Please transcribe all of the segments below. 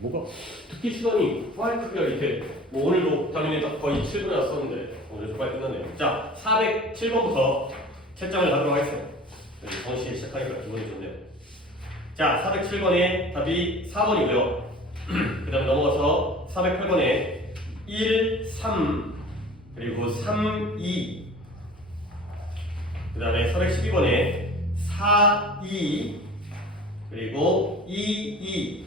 뭐가 듣기 시간이 빨리 크기가 이렇게 뭐 오늘도 당연히 거의 7분에 왔었는데 오늘 좀 빨리 끝났네요. 자, 407번부터 채점을 가도록 하겠습니다. 정시에 시작하니까 기분이 좋네요. 자, 407번에 답이 4번이고요. 그 다음에 넘어가서 408번에 1, 3 그리고 3, 2 그 다음에 412번에 4, 2 그리고 2, 2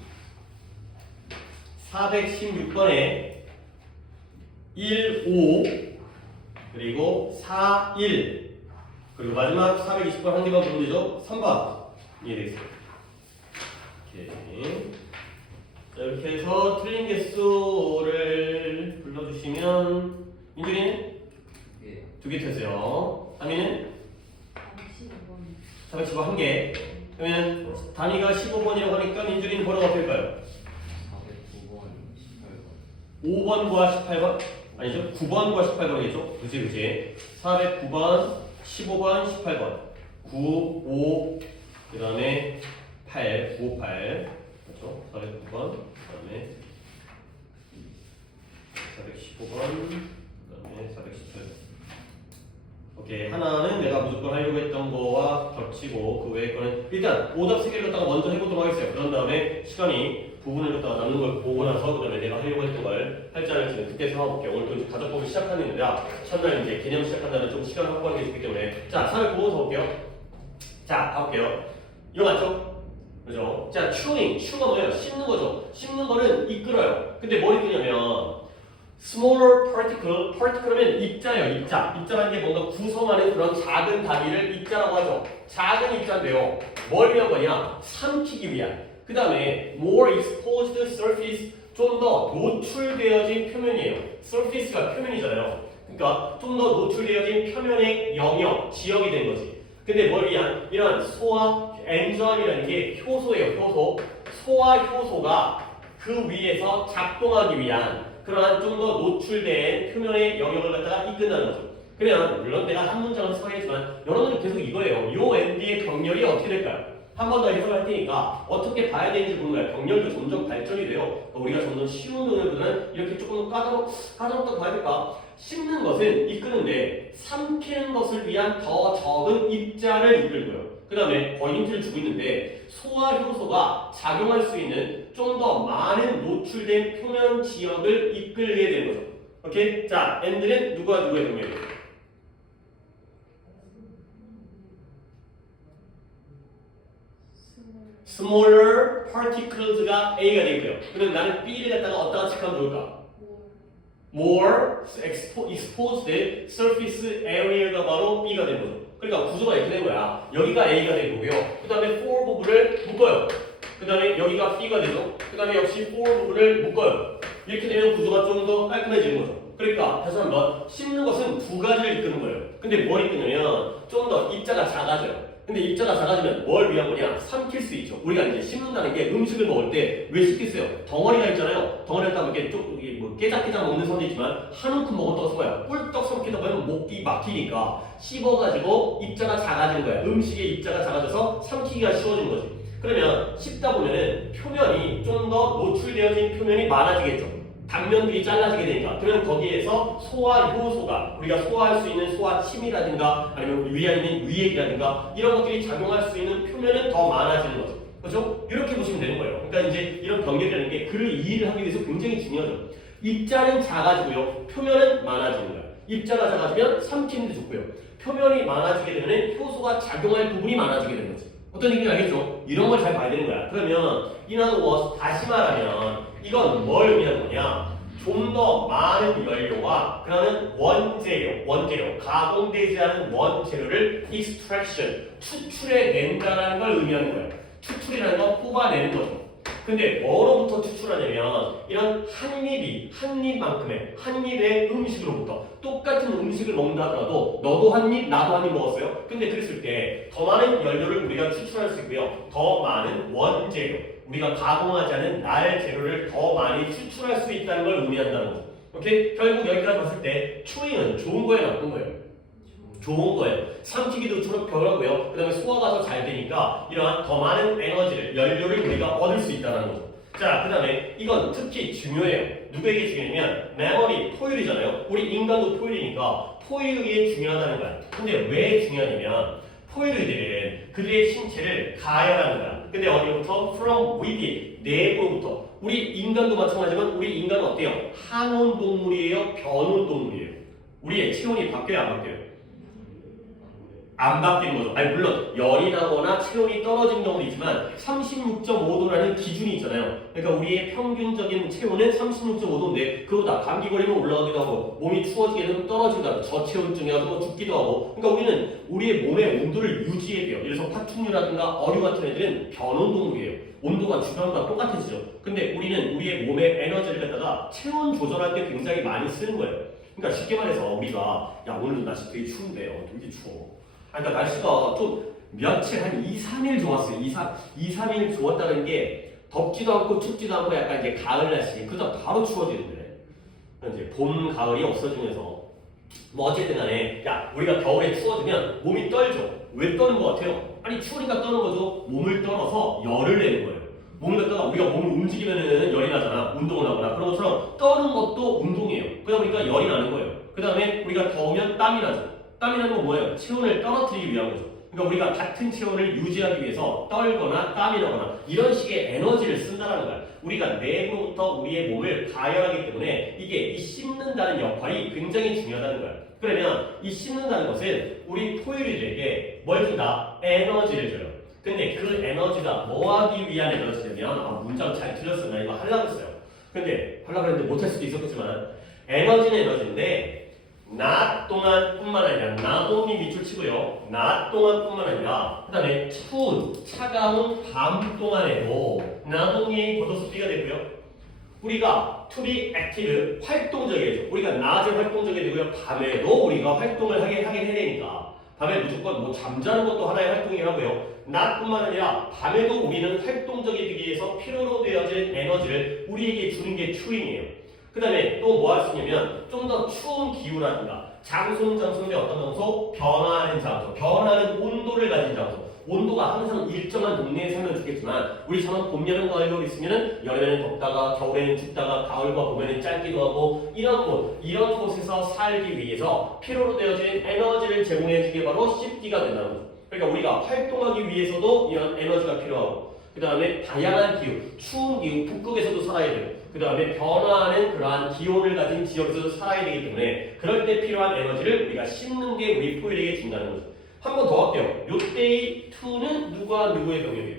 416번에 1, 5 그리고 4, 1 그리고 마지막 420번 한 개만 보면 되죠? 3번 이해되겠습니다. 오케이. 자, 이렇게 해서 틀린 개수를 불러주시면 민준이는? 예. 2개 되세요. 하민은? 415 한 개. 그러면 단위가 15번이라고 하니까 민준이는 번호가 어떨까요 409번, 18번. 5번과 18번? 아니죠? 9번과 18번이겠죠? 그치. 409번, 15번, 18번 9, 5, 그 다음에 8, 9, 8 그렇죠? 409번, 그 다음에 415번, 그 다음에 418번 오케이. 하나는 내가 무조건 하려고 했던 거와 겹치고 그 외의 거는 일단 오답 3개를 갖다가 먼저 해보도록 하겠어요. 그런 다음에 시간이 부분을 갖다가 남는 걸 보고 나서 그 다음에 내가 하려고 했던 걸 할지 안 할지는 그때 생각해볼게요. 오늘 또 이제 가족법을 시작하는 일이라 첫날 이제 개념 시작한다는 좀 시간 확보하는 게 좋기 때문에 자, 409번 가볼게요. 자, 가볼게요. 이거 맞죠? 그죠? 자, chew가 뭐예요? 씹는 거죠. 씹는 거는 이끌어요. 근데 뭘 이끌냐면 smaller particle면 입자예요. 입자라는 게 뭔가 구성하는 그런 작은 단위를 입자라고 하죠. 작은 입자인데요. 뭘 위한 거냐? 삼키기 위한. 그 다음에 more exposed surface, 좀 더 노출되어진 표면이에요. surface가 표면이잖아요. 그러니까 좀 더 노출되어진 표면의 영역, 지역이 된 거지. 근데 뭘 위한? 이런 소화 엔자임이라는 게 효소예요. 소화 효소가 그 위에서 작동하기 위한 그러한 좀 더 노출된 표면의 영역을 갖다가 이끈다는 거죠. 그러면 물론 내가 한 문장을 써야겠지만 여러분은 계속 이거예요. 요 MD의 병렬이 어떻게 될까요? 한 번 더 해석을 할 테니까 어떻게 봐야 되는지 보는 거예요. 병렬도 점점 발전이 돼요. 우리가 점점 쉬운 동물보다는 이렇게 조금 더 까다롭다고 봐야 될까? 씹는 것은 이끄는데 삼키는 것을 위한 더 적은 입자를 이끌고요. 그 다음에 거의 힌트를 주고 있는데 소화 효소가 작용할 수 있는 좀 더 많은 노출된 표면 지역을 이끌게 되는 거죠. 오케이? 자, and는 누구와 누구의 동일이에요? smaller particles가 A가 되고요. 그럼 나는 B를 갖다가 어디다가 체크하면 좋을까? more exposed surface area가 바로 B가 된 거죠. 그러니까 구조가 이렇게 된 거야. 여기가 A가 된 거고요. 그 다음에 for 부분을 묶어요. 그 다음에 여기가 B가 되죠. 그 다음에 역시 for 부분을 묶어요. 이렇게 되면 구조가 좀 더 깔끔해지는 거죠. 그러니까 다시 한번 씹는 것은 두 가지를 이끄는 거예요. 근데 뭘 이끄냐면 좀 더 입자가 작아져요. 근데 입자가 작아지면 뭘 위한 거냐? 삼킬 수 있죠. 우리가 이제 씹는다는 게 음식을 먹을 때 왜 씹겠어요? 덩어리가 있잖아요. 덩어리가 있다면 이렇게 쭉 뭐 깨작깨작 먹는 사람도 있지만 한 움큼 먹었다고 써봐요. 꿀떡 삼키다 보면 목이 막히니까 씹어가지고 입자가 작아지는 거야. 음식의 입자가 작아져서 삼키기가 쉬워지는 거지. 그러면 씹다 보면은 표면이 좀 더 노출되어진 표면이 많아지겠죠. 단면들이 잘라지게 되니까. 그러면 거기에서 소화 효소가 우리가 소화할 수 있는 소화침이라든가 아니면 위에 있는 위액이라든가 이런 것들이 작용할 수 있는 표면은 더 많아지는 거죠. 그렇죠? 이렇게 보시면 되는 거예요. 그러니까 이제 이런 병렬이라는 게 글을 이해를 하기 위해서 굉장히 중요하죠. 입자는 작아지고요. 표면은 많아지는 거예요. 입자가 작아지면 삼키는 데 좋고요. 표면이 많아지게 되면 효소가 작용할 부분이 많아지게 되는 거지. 어떤 얘기인지 알겠죠? 이런 걸 잘 봐야 되는 거야. 그러면 in other words, 다시 말하면 이건 뭘 의미하는 거냐? 좀 더 많은 연료와 그러는 원재료, 가공되지 않은 원재료를 extraction, 추출해낸다는 걸 의미하는 거예요. 추출이라는 건 뽑아내는 거죠. 근데 뭐로부터 추출하냐면 이런 한 입의 음식으로부터 똑같은 음식을 먹는다 하더라도 너도 한 입, 나도 한 입 먹었어요. 근데 그랬을 때 더 많은 연료를 우리가 추출할 수 있고요. 더 많은 원재료, 우리가 가공하지 않은 날 재료를 더 많이 추출할 수 있다는 걸 의미한다는 거죠. 오케이? 결국 여기까지 봤을 때 chewing은 좋은 거예요, 나쁜 거예요? 좋은 거예요. 삼키기도 편하고요. 그 다음에 소화가 더 잘 되니까 이러한 더 많은 에너지를, 연료를 우리가 얻을 수 있다는 거죠. 자, 그 다음에 이건 특히 중요해요. 누구에게 중요하냐면 메모리, 포유류잖아요. 우리 인간도 포유류니까 포유류에 중요하다는 거야. 근데 왜 중요하냐면 포유류들은 그들의 신체를 가열하는 거야. 근데 어디부터? From within, 내부로부터. 우리 인간도 마찬가지지만 우리 인간은 어때요? 항온 동물이에요? 변온 동물이에요? 우리의 체온이 바뀌어요? 안 바뀌어요? 안 바뀌는 거죠. 아니 물론 열이 나거나 체온이 떨어지는 경우도 있지만 36.5도라는 기준이 있잖아요. 그러니까 우리의 평균적인 체온은 36.5도인데 그거다 감기 걸리면 올라가기도 하고 몸이 추워지게 되면 떨어지기도 하고 저체온증이 와서 죽기도 하고. 그러니까 우리는 우리의 몸의 온도를 유지해야 돼요. 예를 들어서 파충류라든가 어류 같은 애들은 변온 동물이에요. 온도가 주변과 똑같아지죠. 근데 우리는 우리의 몸의 에너지를 갖다가 체온 조절할 때 굉장히 많이 쓰는 거예요. 그러니까 쉽게 말해서 우리가 야 오늘도 날씨 되게 추운데요. 되게 추워. 그러니까 날씨가 좀 며칠 한 2, 3일 좋았어요. 2, 3일 좋았다는 게 덥지도 않고 춥지도 않고 약간 이제 가을 날씨. 그러다 바로 추워지는데 이제 봄, 가을이 없어지면서 뭐 어쨌든 간에 야 우리가 겨울에 추워지면 몸이 떨죠. 왜 떠는 것 같아요? 아니 추우니까 떠는 거죠. 몸을 떨어서 열을 내는 거예요. 몸을 갖다가 우리가 몸을 움직이면은 열이 나잖아. 운동을 하거나 그런 것처럼 떠는 것도 운동이에요. 그러다 보니까 열이 나는 거예요. 그 다음에 우리가 더우면 땀이 나죠. 땀이 나는 건 뭐예요? 체온을 떨어뜨리기 위한 거죠. 그러니까 우리가 같은 체온을 유지하기 위해서 떨거나 땀이 나거나 이런 식의 에너지를 쓴다는 거야. 우리가 내부로부터 우리의 몸을 가열하기 때문에 이게 이 씹는다는 역할이 굉장히 중요하다는 거야. 그러면 이 씹는다는 것은 우리 포유류들에게 뭘 준다? 에너지를 줘요. 근데 그 에너지가 뭐 하기 위한 에너지냐면 문장 잘 틀렸어. 나 이거 하려고 했어요. 근데 하려고 했는데 못할 수도 있었겠지만 에너지는 에너지인데 낮 동안뿐만 아니라 not only 밑줄 치고요. 낮 동안뿐만 아니라 그 다음에 추운 차가운 밤 동안에도 not only 걷어서 B가 되고요. 우리가 to be active 활동적이죠. 우리가 낮에 활동적이 되고요. 밤에도 우리가 활동을 하긴 해야 되니까 밤에 무조건 뭐 잠자는 것도 하나의 활동이라고요. 낮뿐만 아니라 밤에도 우리는 활동적이 되기 위해서 필요로 되어진 에너지를 우리에게 주는 게 추임이에요. 그 다음에 또 뭐 할 수 있냐면 좀 더 추운 기후라든가 장소인데 어떤 장소? 변화하는 장소, 변하는 온도를 가진 장소. 온도가 항상 일정한 동네에 살면 좋겠지만 우리처럼 봄, 여름, 가을 있으면 여름에는 덥다가 겨울에는 춥다가 가을과 봄에는 짧기도 하고 이런 곳에서 살기 위해서 필요로 되어진 에너지를 제공해주게 바로 씹기가 된다는 거죠. 그러니까 우리가 활동하기 위해서도 이런 에너지가 필요하고 그 다음에 다양한 기후, 추운 기후, 북극에서도 살아야 되고 그 다음에 변화하는 그러한 기온을 가진 지역에서도 살아야 되기 때문에 그럴 때 필요한 에너지를 우리가 씹는 게 우리 포유류에게 준다는 거죠. 한 번 더 할게요. 요때의 to는 누구와 누구의 병력이에요?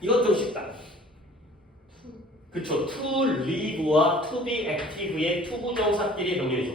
이건 좀 쉽다. 그쵸. to live와 to be active의 투부정사끼리의 병렬이죠.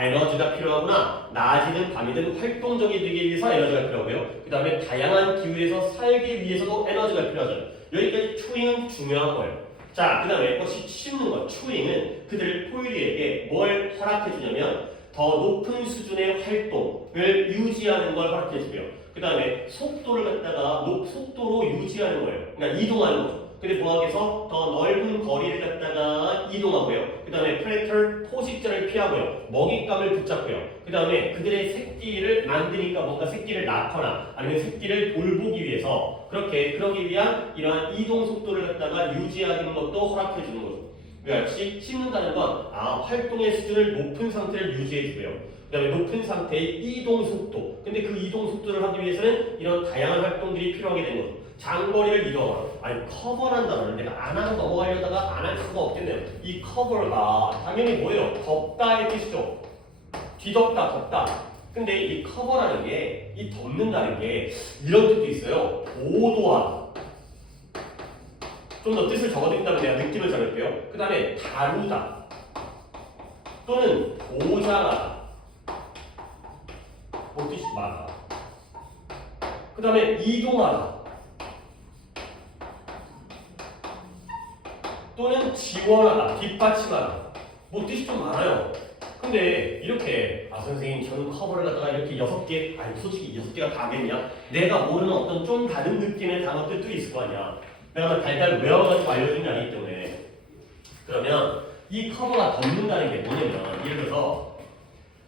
에너지가 필요하구나. 낮이든 밤이든 활동적이 되기 위해서 에너지가 필요하고요. 그 다음에 다양한 기후에서 살기 위해서도 에너지가 필요하죠. 여기까지 추잉은 중요한 거예요. 자, 그 다음에 씹는 것. 추잉은 그들 포유류에게 뭘 허락해 주냐면 더 높은 수준의 활동을 유지하는 걸 허락해 주고요. 그 다음에 속도를 갖다가 속도로 유지하는 거예요. 그러니까 이동하는 거죠. 근데 부하에서 더 넓은 거리를 갖다가 이동하고요. 그 다음에 프레터 포식자를 피하고요. 먹잇감을 붙잡고요. 그 다음에 그들의 새끼를 만드니까 뭔가 새끼를 낳거나 아니면 새끼를 돌보기 위해서 그러기 위한 이러한 이동 속도를 갖다가 유지하는 것도 허락해 주는 거죠. 그러니까 역시 씹는다는 건 활동의 수준을 높은 상태를 유지해주고요. 그 다음에 높은 상태의 이동 속도. 근데 그 이동 속도를 하기 위해서는 이런 다양한 활동들이 필요하게 되는 거죠. 장거리를 이동하거나 커버란다는 내가 안 하고 넘어가려다가 안 할 수가 없겠네요. 이 커버가 당연히 뭐예요? 덥다의 뜻이죠. 뒤덮다, 덥다. 근데 이 커버라는 게, 이 덮는다는 게 이런 뜻도 있어요. 보도하다. 좀 더 뜻을 적어드린다면 내가 느낌을 잡을게요. 그 다음에 다루다 또는 보장하다. 뭐 뜻이 많아. 그 다음에 이동하다 또는 지원하다, 뒷받침하다. 뭐 뜻이 좀 많아요. 근데 이렇게 선생님 저는 커버를 갖다가 이렇게 6개, 솔직히 6개가 다겠냐? 내가 모르는 어떤 좀 다른 느낌의 단어 뜻도 있을 거 아니야. 내가 달달 외워가지고 알려준 게 아니기 때문에. 그러면 이 커버가 덮는다는 게 뭐냐면 예를 들어서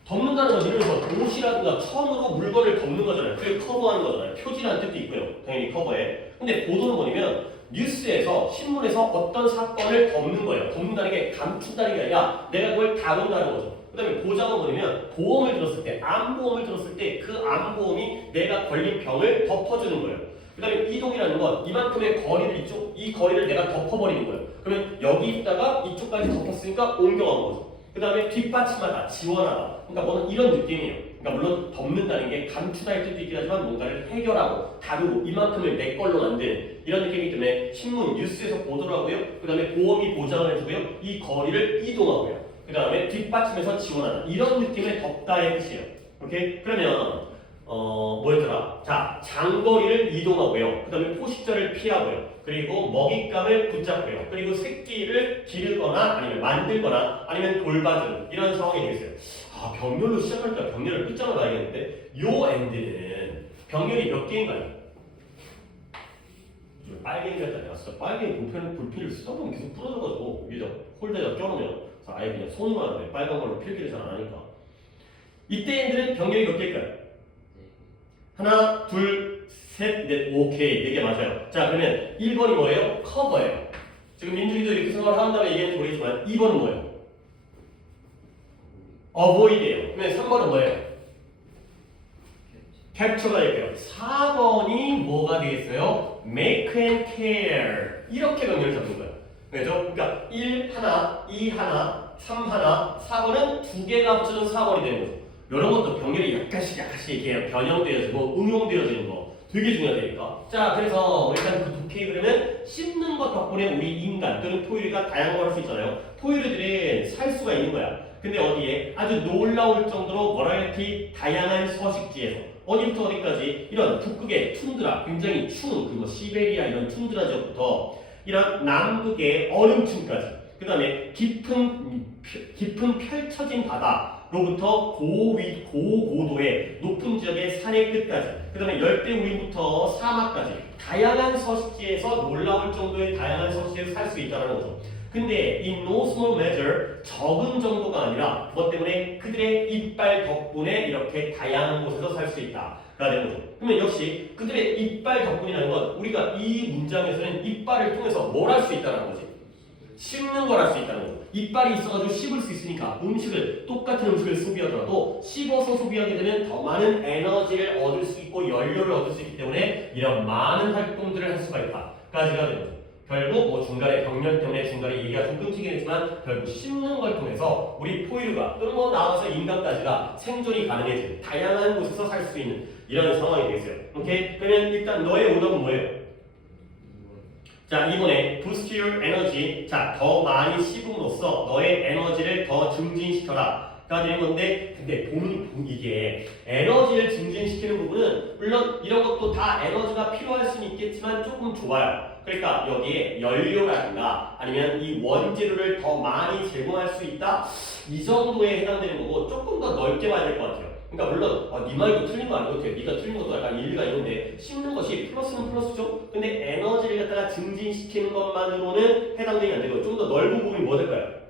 덮는다는 건 예를 들어서 옷이라든가 천으로 물건을 덮는 거잖아요. 그게 커버하는 거잖아요. 표지라는 뜻도 있고요. 당연히 커버에. 근데 보도는 뭐냐면 뉴스에서 신문에서 어떤 사건을 덮는 거예요. 덮는다는 게 감춘다는 게 아니라 내가 그걸 다룬다는 거죠. 그 다음에 보장은 뭐냐면 보험을 들었을 때 암보험을 들었을 때 그 암보험이 내가 걸린 병을 덮어주는 거예요. 그 다음에 이동이라는 건 이만큼의 거리를 이 거리를 내가 덮어버리는 거예요. 그러면 여기 있다가 이쪽까지 덮었으니까 옮겨가는 거죠. 그 다음에 뒷받침하다, 지원하다. 그러니까 뭐는 이런 느낌이에요. 그러니까 물론 덮는다는 게 감추다일 때도 있긴 하지만 뭔가를 해결하고 다루고 이만큼을 내 걸로 만드는 이런 느낌이기 때문에 신문, 뉴스에서 보도를 하고요. 그 다음에 보험이 보장을 해주고요. 이 거리를 이동하고요. 그 다음에 뒷받침해서 지원하는 이런 느낌의 덮다의 뜻이에요. 오케이? 그러면 뭐였더라? 자, 장거리를 이동하고요. 그 다음에 포식자를 피하고요. 그리고 먹잇감을 붙잡고요. 그리고 새끼를 기르거나 아니면 만들거나 아니면 돌봐주는 이런 상황이 되겠어요. 아, 병렬로 시작할 때 병렬을 끝장을 봐야겠는데 요 엔드는 병렬이 몇 개인가요? 빨갱이가 아니라 진짜 빨갱이 불필을 쓰다 보면 계속 부러져가지고 위에다 홀대에다 껴놓으면 아예 그냥 손으로 하는데 빨간 걸로 필기를 잘 안 하니까 이때 엔드는 병렬이 몇 개일까요? 하나, 둘, 셋, 넷, 오케이. 4개 맞아요. 자, 그러면 1번이 뭐예요? 커버예요. 지금 민준이도 이렇게 생각을 한 다음에 얘기하는 모르겠지만 2번은 뭐예요? avoid예요. 그러면 3번은 뭐예요? capture가 될게요. 4번이 뭐가 되겠어요? make and care. 이렇게 병렬을 잡는 거예요. 그죠? 그러니까 1 하나, 2 하나, 3 하나, 4번은 2개가 합쳐진 4번이 되는 거죠. 이런 것도 병렬이 약간씩 이렇게 변형되어지고 응용되어지는 거 되게 중요하다니까. 자, 그래서 일단 그 독해의 그러면 씹는 것 덕분에 우리 인간 또는 토요일가 다양한 걸 할 수 있잖아요. 토요일들은 살 수가 있는 거야. 근데 어디에 아주 놀라울 정도로 버라이어티 다양한 서식지에서 어디부터 어디까지 이런 북극의 툰드라 굉장히 추운 그 뭐 시베리아 이런 툰드라 지역부터 이런 남극의 얼음층까지 그 다음에 깊은 펼쳐진 바다로부터 고고도의 높은 지역의 산의 끝까지 그 다음에 열대 우림부터 사막까지 다양한 서식지에서 놀라울 정도의 다양한 서식지에서 살 수 있다는 거죠. 근데 이 no small measure 적은 정도가 아니라 뭐 때문에 그들의 이빨 덕분에 이렇게 다양한 곳에서 살 수 있다. 가 되는 거죠. 그러면 역시 그들의 이빨 덕분이라는 건 우리가 이 문장에서는 이빨을 통해서 뭘 할 수 있다는 거지? 씹는 걸 할 수 있다는 거죠. 이빨이 있어가지고 씹을 수 있으니까 똑같은 음식을 소비하더라도 씹어서 소비하게 되면 더 많은 에너지를 얻을 수 있고 연료를 얻을 수 있기 때문에 이런 많은 활동들을 할 수가 있다. 까지가 되는 거죠. 결국 뭐 중간에 병렬 때문에 중간에 얘기가 좀 끊기긴 했지만 결국 씹는 걸 통해서 우리 포유류가 또는 뭐 나아가서 인간까지가 생존이 가능해진 다양한 곳에서 살 수 있는 이런 상황이 되겠어요. 오케이? 그러면 일단 너의 오답은 뭐예요? 자, 이번에 boost your energy. 자, 더 많이 씹음으로써 너의 에너지를 더 증진시켜라. 가 되는 건데, 근데 이게 에너지를 증진시키는 부분은 물론 이런 것도 다 에너지가 필요할 수는 있겠지만 조금 좁아요. 그러니까 여기에 연료라든가 아니면 이 원재료를 더 많이 제공할 수 있다. 이 정도에 해당되는 거고 조금 더 넓게 봐야 될 것 같아요. 그러니까 물론 네 말도 틀린 거 아니고 네가 틀린 것도 약간 일리가 있는데 씹는 것이 플러스는 플러스죠. 근데 에너지를 갖다가 증진시키는 것만으로는 해당되지 안 되고 좀 더 넓은 부분이 뭐 될까요?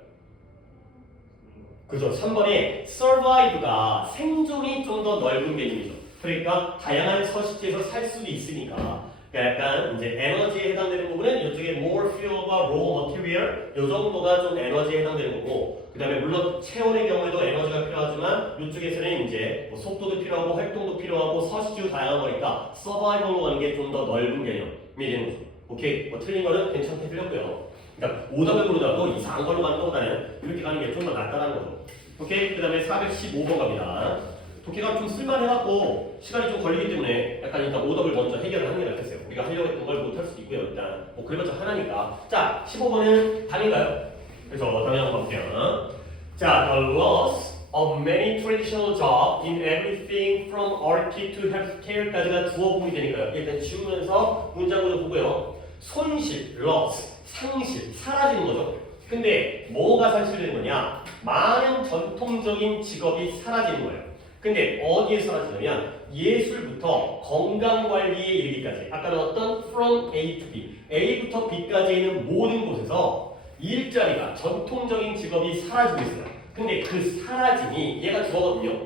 그죠? 3번에 survive가 생존이 좀 더 넓은 개념이죠. 그러니까 다양한 서식지에서 살 수도 있으니까 약간 이제 에너지에 해당되는 부분은 이쪽에 more fuel과 raw material 이 정도가 좀 에너지에 해당되는 거고 그 다음에 물론 체온의 경우에도 에너지가 필요하지만 이쪽에서는 이제 뭐 속도도 필요하고 활동도 필요하고 서식지도 다양한 거니까 서바이벌로 가는 게 좀 더 넓은 개념이 되는 거죠. 오케이? 뭐 틀린 거는 괜찮게 틀렸고요. 그러니까 오답을 고르더라도 이상한 걸로만 떠보다는 이렇게 가는 게 좀 더 낫다는 거죠. 오케이? 그 다음에 415번 갑니다. 독해가 좀 쓸만해갖고 시간이 좀 걸리기 때문에 약간 일단 오답을 먼저 해결을 하는 게 낫겠어요. 우리가 하려고 했던 걸 못할 수도 있고요. 일단 뭐 그래봤자 하나니까. 자, 15번은 답인가요? 그래서 답이 한번 볼게요. 자, the loss of many traditional jobs in everything from arty to healthcare까지가 주어 부분이 되니까요. 일단 지우면서 문장 구조 보고요. 손실, loss, 상실, 사라지는 거죠. 근데 뭐가 상실되는 거냐? 많은 전통적인 직업이 사라지는 거예요. 근데 어디에 사라지냐면 예술부터 건강관리에 이르기까지 아까는 어떤 from A to B A부터 B까지 있는 모든 곳에서 일자리가 전통적인 직업이 사라지고 있어요. 근데 그 사라짐이 얘가 주어거든요.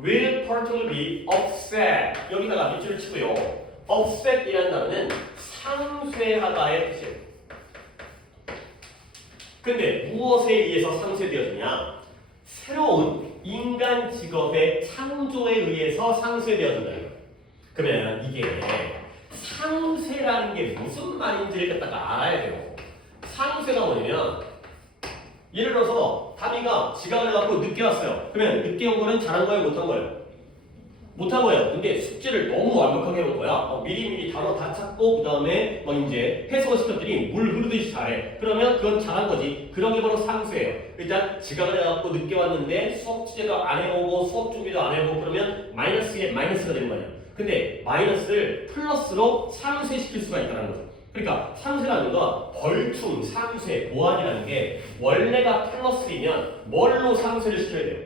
will partially be offset 여기다가 밑줄을 치고요. offset이라는 단어는 상쇄하다의 뜻이에요. 근데 무엇에 의해서 상쇄되어지냐? 새로운 인간 직업의 창조에 의해서 상쇄되어진다. 그러면 이게 상쇄라는 게 무슨 말인지를 갖다가 알아야 돼요. 상쇄가 뭐냐면 예를 들어서 다미가 지각을 해갖고 늦게 왔어요. 그러면 늦게 온 거는 잘한 거예요? 못한 거예요? 못한 거예요. 근데 숙제를 너무 완벽하게 해온 거야. 미리미리 단어 다 찾고 그 다음에 뭐 이제 해석을 시켰더니 물 흐르듯이 잘해. 그러면 그건 잘한 거지. 그런 게 바로 상쇄예요. 일단 지각을 해갖고 늦게 왔는데 수업 취재도 안 해오고 수업 준비도 안 해오고 그러면 마이너스에 마이너스가 되는 거 아니야. 근데 마이너스를 플러스로 상쇄시킬 수가 있다는 거죠. 그러니까 상쇄라는 건 벌충, 상쇄, 보완이라는 게 원래가 플러스이면 뭘로 상쇄를 시켜야 돼요?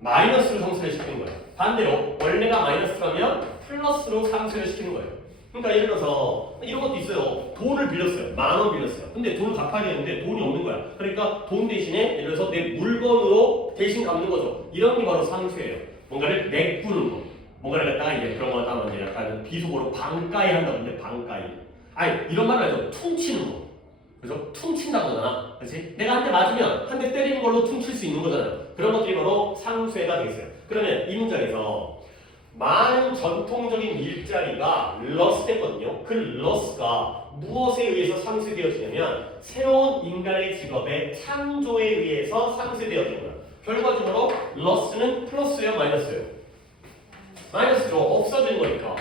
마이너스로 상쇄를 시키는 거예요. 반대로 원래가 마이너스라면 플러스로 상쇄를 시키는 거예요. 그러니까 예를 들어서 이런 것도 있어요. 돈을 빌렸어요. 10,000원 빌렸어요. 근데 돈을 갚아야 되는데 돈이 없는 거야. 그러니까 돈 대신에 예를 들어서 내 물건으로 대신 갚는 거죠. 이런 게 바로 상쇄예요. 뭔가를 메꾸는 거. 뭔가를 갖다가 이제 그런 거 갖다가 이제 약간 비속어로 방가이 한다고 하는데 방가이. 아니 이런 말을 해서 퉁치는 거. 그래서 퉁친다고 하잖아. 그렇지? 내가 한 대 맞으면 한 대 때리는 걸로 퉁칠 수 있는 거잖아요. 그런 것들이 바로 상쇄가 되겠어요. 그러면 이 문장에서 많은 전통적인 일자리가 러스됐거든요. 그 러스가 무엇에 의해서 상쇄되어지냐면 새로운 인간의 직업의 창조에 의해서 상쇄되어지는 거예요. 결과적으로 러스는 플러스예요, 마이너스예요? 마이너스로 없어지는 거니까.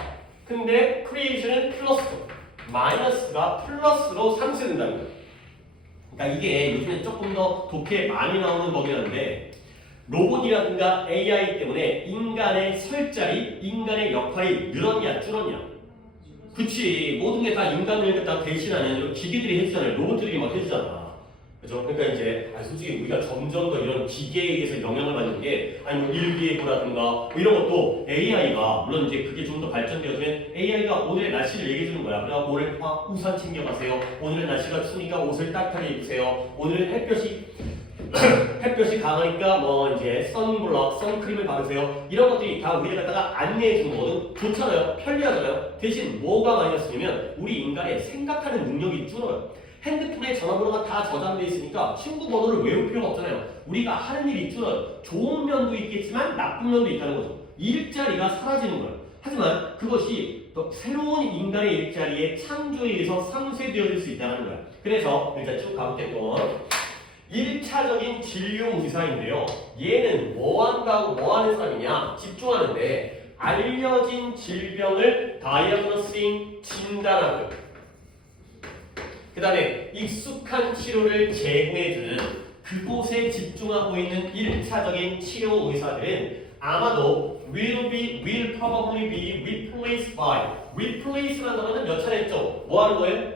근데 크리에이션은 플러스죠. 마이너스가 플러스로 상쇄된다는 거예요. 그러니까 이게 요즘에 조금 더 독해 많이 나오는 법이라는데 로봇이라든가 AI 때문에 인간의 설 자리, 인간의 역할이 늘었냐 줄었냐? 그치, 모든 게 다 인간을 갖다 대신하는 기계들이 해주잖아요. 로봇들이 막 해주잖아. 그죠? 그러니까 이제 솔직히 우리가 점점 더 이런 기계에 의해서 영향을 받는 게 아니 뭐 일기예보라든가 뭐 이런 것도 AI가 물론 이제 그게 좀 더 발전되어지면 AI가 오늘의 날씨를 얘기해 주는 거야. 그래서 오늘 우산 챙겨가세요. 오늘의 날씨가 추우니까 옷을 따뜻하게 입으세요. 오늘은 햇볕이 강하니까 뭐 이제 선블럭, 선크림을 바르세요. 이런 것들이 다 우리를 갖다가 안내해 주는 거는 좋잖아요. 편리하잖아요. 대신 뭐가 마이너스냐면 우리 인간의 생각하는 능력이 줄어요. 핸드폰에 전화번호가 다 저장돼 있으니까 친구 번호를 외울 필요가 없잖아요. 우리가 하는 일이 줄어요. 좋은 면도 있겠지만 나쁜 면도 있다는 거죠. 일자리가 사라지는 거예요. 하지만 그것이 또 새로운 인간의 일자리의 창조에 의해서 상쇄되어질 수 있다는 거예요. 그래서 일단 쭉 가볼게요. 1차적인 진료 의사인데요. 얘는 뭐 하는 사람이냐? 집중하는데 알려진 질병을 다이어그노싱 진단하고 그 다음에 익숙한 치료를 제공해주는 그곳에 집중하고 있는 1차적인 치료 의사들은 아마도 will probably be replaced by replace라는 단어는 몇 차례 했죠? 뭐 하는 거예요?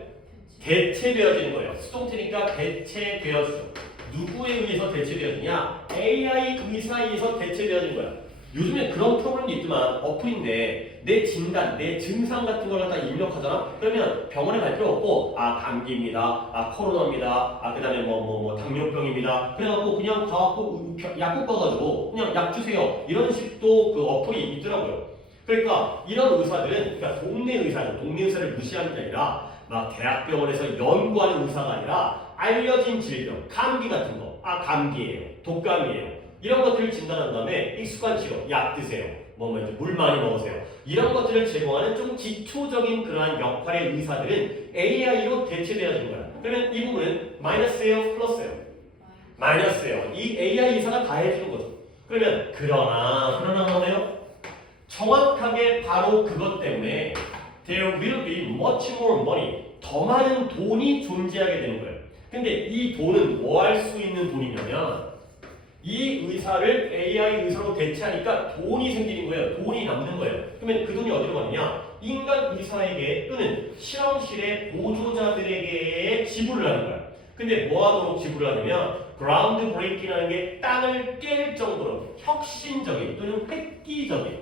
대체되어지는 거예요. 수동태니까 대체되어지죠. 누구에 의해서 대체되어지냐? AI 의사에 의해서 대체되어지는 거야. 요즘에 그런 프로그램도 있지만 어플인데 내 진단, 내 증상 같은 걸 갖다 입력하잖아? 그러면 병원에 갈 필요 없고 감기입니다, 코로나입니다, 그 다음에 당뇨병입니다. 그래갖고 그냥 가갖고 약국 가가지고 그냥 약 주세요. 이런 식도 그 어플이 있더라고요. 그러니까 이런 의사들은 그러니까 동네 의사죠. 동네 의사를 무시하는 게 아니라 막 대학병원에서 연구하는 의사가 아니라 알려진 질병, 감기 같은 거, 감기예요, 독감이에요. 이런 것들을 진단한 다음에 익숙한 치료, 약 드세요. 이제 물 많이 먹으세요. 이런 것들을 제공하는 좀 기초적인 그러한 역할의 의사들은 AI로 대체되어지는 거야. 그러면 이 부분은 마이너스예요, 플러스예요? 마이너스예요. 이 AI 의사가 다 해주는 거죠. 그러면 그러나 뭐네요? 정확하게 바로 그것 때문에 there will be much more money. 더 많은 돈이 존재하게 되는 거예요. 근데 이 돈은 뭐 할 수 있는 돈이냐면 이 의사를 AI 의사로 대체하니까 돈이 생기는 거예요. 돈이 남는 거예요. 그러면 그 돈이 어디로 가느냐? 인간 의사에게 또는 실험실의 보조자들에게 지불을 하는 거야. 근데 뭐 하도록 지불을 하냐면 그라운드 브레이킹이라는 게 땅을 깰 정도로 혁신적인 또는 획기적인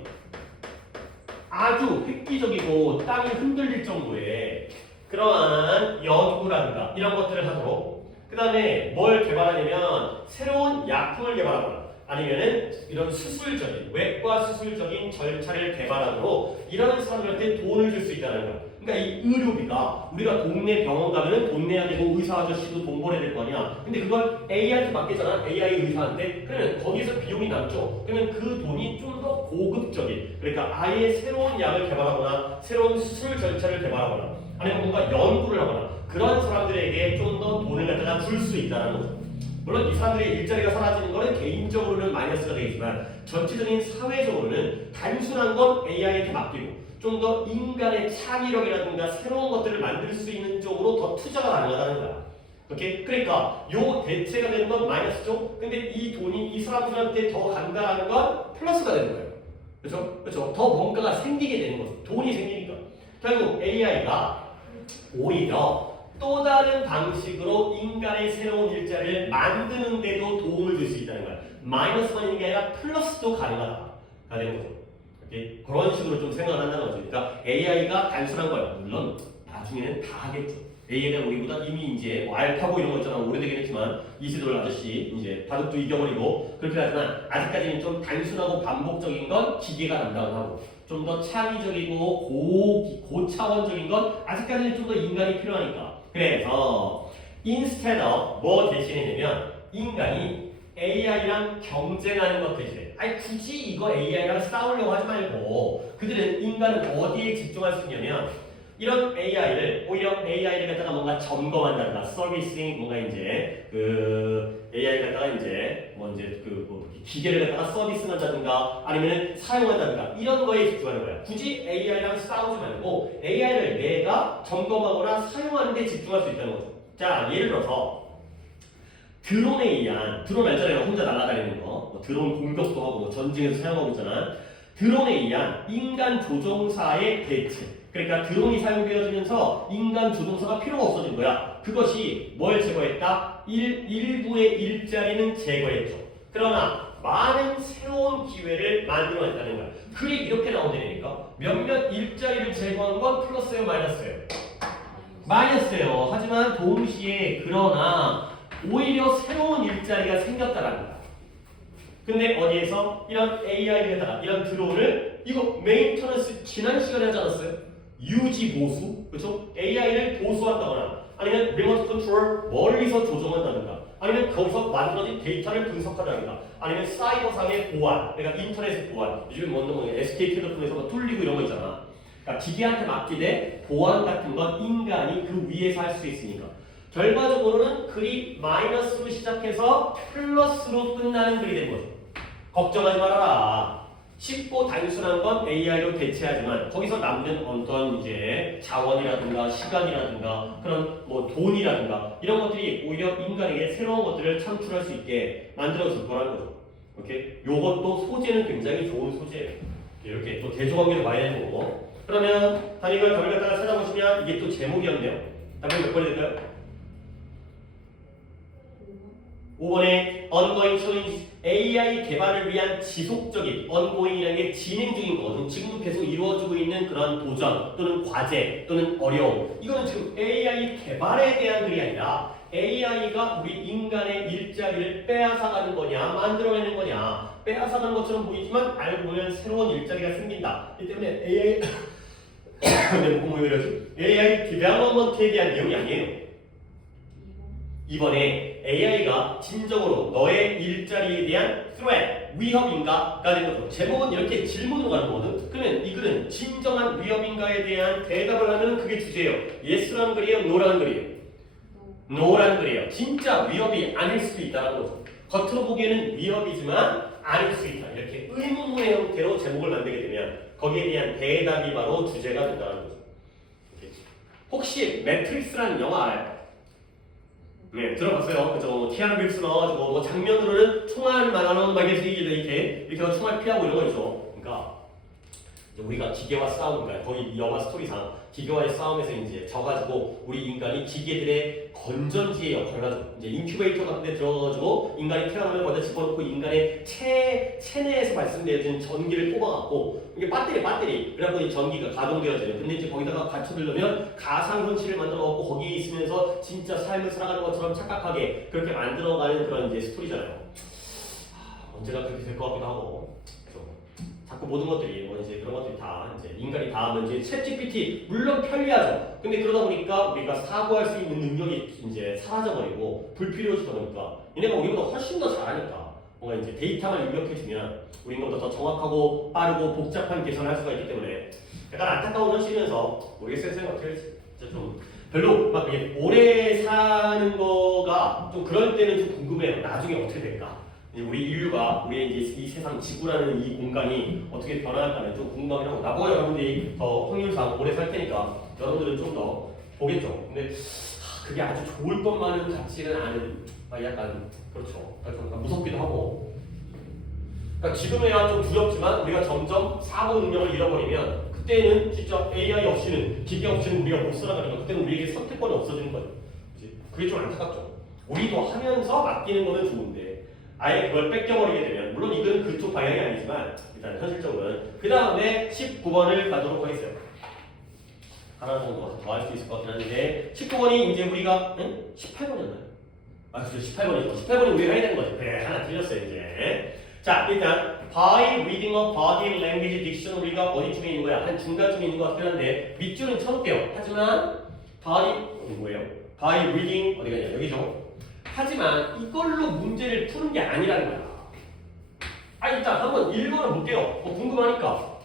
아주 획기적이고 땅이 흔들릴 정도의 그러한 연구라든가 이런 것들을 하도록 그 다음에 뭘 개발하냐면 새로운 약품을 개발하거나 아니면은 이런 수술적인 외과 수술적인 절차를 개발하도록 이런 사람들한테 돈을 줄 수 있다는 거예요. 그러니까 이 의료비가 우리가 동네 병원 가면은 돈 내야 되고 의사 아저씨도 돈 벌어야 될 거 아니야. 근데 그걸 AI한테 맡기잖아. AI 의사한테. 그러면 거기서 비용이 남죠. 그러면 그 돈이 좀 더 고급적인, 그러니까 아예 새로운 약을 개발하거나 새로운 수술 절차를 개발하거나 아니면 뭔가 연구를 하거나 그런 사람들에게 좀 더 돈을 갖다가 줄 수 있다는 거죠. 물론 이 사람들의 일자리가 사라지는 거는 개인적으로는 마이너스가 되겠지만 전체적인 사회적으로는 단순한 건 AI한테 맡기고 좀 더 인간의 창의력이라든가 새로운 것들을 만들 수 있는 쪽으로 더 투자가 가능하다는 거야. 오케이? 그러니까 요 대체가 되는 건 마이너스죠. 근데 이 돈이 이 사람들한테 더 간다는 건 플러스가 되는 거예요. 그렇죠? 그렇죠? 더 뭔가가 생기게 되는 거죠. 돈이 생기니까. 결국 AI가 오히려 또 다른 방식으로 인간의 새로운 일자리를 만드는 데도 도움을 줄 수 있다는 거야. 마이너스만 있는 게 아니라 플러스도 가능하다가 되는 거죠. 오케이? 그런 식으로 좀 생각을 한다는 거죠. 그러니까 AI가 단순한 거예요. 물론 나중에는 다 하겠죠. AI가 우리보다 이미 이제 뭐 알파고 이런 거 있잖아. 오래되긴 했지만 이세돌 아저씨 이제 바둑도 이겨버리고 그렇게 하지만 아직까지는 좀 단순하고 반복적인 건 기계가 담당하고 좀 더 창의적이고 고차원적인 건 아직까지는 좀 더 인간이 필요하니까. 그래서 instead of 뭐 대신에냐면 인간이 AI랑 경쟁하는 것 대신에 아니 굳이 이거 AI랑 싸우려고 하지 말고 그들은 인간은 어디에 집중할 수 있냐면 이런 AI를 오히려 AI를 갖다가 뭔가 점검한다든가 서비싱 뭔가 이제 그 AI 갖다가 이제 뭐 이제 뭐 기계를 갖다가 서비스한다든가 아니면 사용한다든가 이런 거에 집중하는 거야. 굳이 AI랑 싸우지 말고 AI를 내가 점검하거나 사용하는 데 집중할 수 있다는 거죠. 자 예를 들어서 드론에 의한 드론 알잖아요. 혼자 날아다니는 거. 뭐 드론 공격도 하고 뭐 전쟁에서 사용하고 있잖아. 드론에 의한 인간 조종사의 대체. 그러니까 드론이 사용되어지면서 인간 조종사가 필요가 없어진 거야. 그것이 뭘 제거했다? 일부의 일자리는 제거했죠. 그러나 많은 새로운 기회를 만들어냈다는 거야. 글이 이렇게 나온다니까. 몇몇 일자리를 제거한 건 플러스예요, 마이너스예요? 마이너스예요. 하지만 동시에 그러나 오히려 새로운 일자리가 생겼다라는 거야. 근데 어디에서 이런 AI에다가 이런 드론을 이거 메인터넌스 지난 시간에 하지 않았어요? 유지 보수, 그렇죠? AI를 보수한다거나 아니면 리모트 컨트롤 멀리서 조정한다든가 아니면 거기서 만들어진 데이터를 분석한다든가 아니면 사이버상의 보안, 그러니까 인터넷 보안 요즘 뭐 SK 테레콤에서 뭐 뚫리고 이런 거 있잖아. 그러니까 기계한테 맡기되 보안 같은 건 인간이 그 위에서 할 수 있으니까 결과적으로는 글이 마이너스로 시작해서 플러스로 끝나는 글이 된 거죠. 걱정하지 말아라. 쉽고 단순한 건 AI로 대체하지만 거기서 남는 어떤 이제 자원이라든가 시간이라든가 그런 뭐 돈이라든가 이런 것들이 오히려 인간에게 새로운 것들을 창출할 수 있게 만들어줄 거라는 거죠. 오케이? 요것도 소재는 굉장히 좋은 소재예요. 이렇게 또 대조관계를 봐야 되는 거고. 그러면 단위별 답을 갖다가 찾아보시면 이게 또 제목이었네요. 답은 몇 번이 될까요? 5번에 ongoing challenge AI 개발을 위한 지속적인 ongoing이라는 게 진행 중인 거거든. 지금도 계속 이루어지고 있는 그런 도전 또는 과제 또는 어려움. 이거는 지금 AI 개발에 대한 글이 아니라 AI가 우리 인간의 일자리를 빼앗아가는 거냐 만들어내는 거냐 빼앗아가는 것처럼 보이지만 알고 보면 새로운 일자리가 생긴다. 이 때문에 AI 내 목공 왜 이러지? AI 디벨롭먼트에 대한 내용이 아니에요. 이번에 AI가 진정으로 너의 일자리에 대한 threat, 위협인가가 된 거죠. 제목은 이렇게 질문으로 가는 거거든. 그러면 이 글은 진정한 위협인가에 대한 대답을 하면 그게 주제예요. yes라는 글이에요, no라는 글이에요. no라는 글이에요. 진짜 위협이 아닐 수도 있다는 거죠. 겉으로 보기에는 위협이지만 아닐 수 있다. 이렇게 의문문의 형태로 제목을 만들게 되면 거기에 대한 대답이 바로 주제가 된다는 거죠. 혹시 매트릭스라는 영화 알아요? 네, 들어봤어요. 그죠? 키아누 립스 나와가지고 뭐 장면으로는 총알 만화는 막 이렇게 총알 피하고 이런 거 있죠. 그러니까 우리가 기계와 싸우니까 거의 이 영화 스토리상 기계와의 싸움에서 이제 져가지고 우리 인간이 기계들의 건전지의 역할을 하죠. 이제 인큐베이터 같은 데 들어가가지고 인간이 태어나면 거기다 집어넣고 인간의 체내에서 발생되어지는 전기를 뽑아갖고 이게 배터리 그래갖고 이 전기가 가동되어져요. 근데 이제 거기다가 갇혀두려면 가상현실을 만들어갖고 거기에 있으면서 진짜 삶을 살아가는 것처럼 착각하게 그렇게 만들어가는 그런 이제 스토리잖아요. 언제가 그렇게 될 것 같기도 하고. 자꾸 모든 것들이 뭐 이제 그런 것들이 다 이제 인간이 다 하면 이제 챗GPT 물론 편리하죠. 근데 그러다 보니까 우리가 사고할 수 있는 능력이 이제 사라져버리고 불필요해지다 보니까 얘네가 우리보다 훨씬 더 잘하니까 뭔가 이제 데이터만 입력해주면 우리보다 더 정확하고 빠르고 복잡한 계산을 할 수가 있기 때문에 약간 안타까운 현실이면서 모르겠어요. 생각 어떻게 할지 진짜 좀 별로 막 이게 오래 사는 거가 좀 그럴 때는 좀 궁금해요. 나중에 어떻게 될까? 우리 인류가 우리의 이제 이 세상 지구라는 이 공간이 어떻게 변화할까는 좀 궁금하긴 하고 나보다 여러분들이 더 확률상 오래 살 테니까 여러분들은 좀 더 보겠죠. 근데 그게 아주 좋을 것만은 같지는 않은 약간 그렇죠. 약간 무섭기도 하고. 그러니까 지금에야 좀 두렵지만 우리가 점점 사고 능력을 잃어버리면 그때는 진짜 AI 없이는 기계 없이는 우리가 못 살아가니까 그때는 우리에게 선택권이 없어지는 거예요. 그치? 그게 좀 안타깝죠. 우리도 하면서 맡기는 거는 좋은데 아예 그걸 뺏겨버리게 되면 물론 이건 그쪽 방향이 아니지만 일단 현실적으로는 그 다음에 19번을 가도록 하겠어요. 하나 정도 더 할 수 있을 것 같긴 한데 19번이 이제 우리가 18번이었나요? 아 그렇죠. 18번이죠. 18번이 우리가 해야 되는 거죠. 그래 하나 틀렸어요 이제. 자 일단 by reading a body language dictionary가 어디쯤에 있는 거야? 한 중간쯤에 있는 것 같긴 한데 밑줄은 쳐놓을게요. 하지만 by 뭐예요? by reading 어디 가냐 여기죠. 하지만 이걸로 문제를 푸는 게 아니라는 거야. 일단 한번 읽어볼게요. 궁금하니까.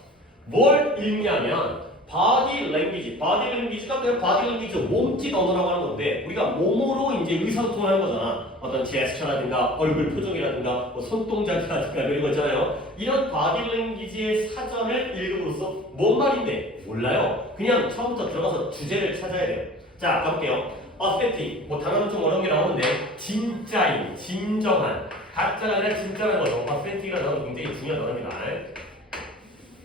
뭘 읽냐면 body language가 그냥 body language 몸짓 언어라고 하는 건데 우리가 몸으로 이제 의사소통을 하는 거잖아. 어떤 제스처라든가 얼굴 표정이라든가 뭐 손동작이라든가 이런 거 있잖아요. 이런 body language의 사전을 읽음으로써 뭔 말인데 몰라요. 그냥 처음부터 들어가서 주제를 찾아야 돼요. 자 가볼게요. authentic 뭐 단어는 좀 어려운 게 나오는데 진짜인, 진정한 가짜가 아니라 진짜라는 거죠. authentic이라는 단어는 굉장히 중요한 단어입니다.